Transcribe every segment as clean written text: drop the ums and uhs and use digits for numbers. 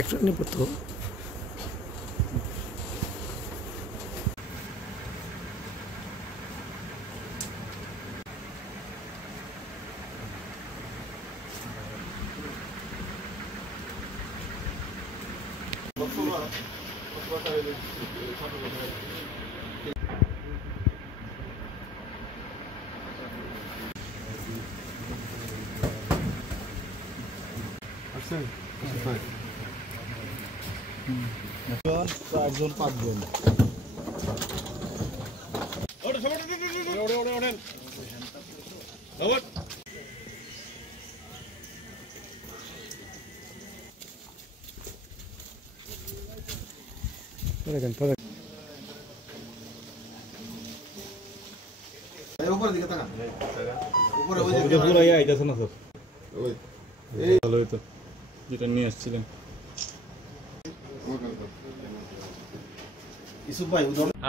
একটা নিয়ে পড়তো। চারজন পাঁচজন উপরের দিকে তাকান উপরে ওই যে পুরো আইতাছে না স্যার ওই এই ভালো হতো যেটা নিয়ে আসছিলেন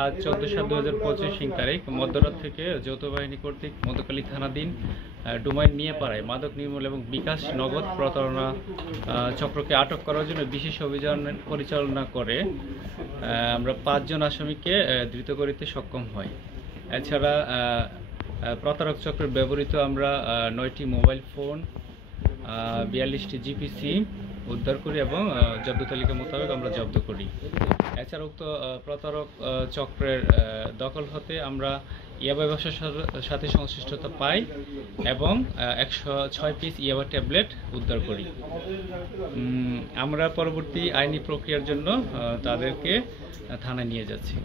আজ 14/7/2025 তারিখ মধ্যরাত থেকে যৌথ বাহিনী কর্তৃক মধুখালী থানাধীন ডোমাইন মিয়াপাড়ায় মাদক নির্মূল এবং বিকাশ নগদ প্রতারণা চক্রকে আটক করার জন্য বিশেষ অভিযান পরিচালনা করে আমরা 5 জন আসামিকে ধৃত করতে সক্ষম হই। এছাড়া প্রতারক চক্রের ব্যবহৃত আমরা 9টি মোবাইল ফোন 42টি জিপিসি উদ্ধার করি এবং জব্দ তালিকা মোতাবেক আমরা জব্দ করি। এছাড়া উক্ত প্রতারক চক্রের দখল হতে আমরা ইয়াবা ব্যবসার সাথে সংশ্লিষ্টতা পাই এবং 106 পিস ইয়াবা ট্যাবলেট উদ্ধার করি। আমরা পরবর্তী আইনি প্রক্রিয়ার জন্য তাদেরকে থানায় নিয়ে যাচ্ছি।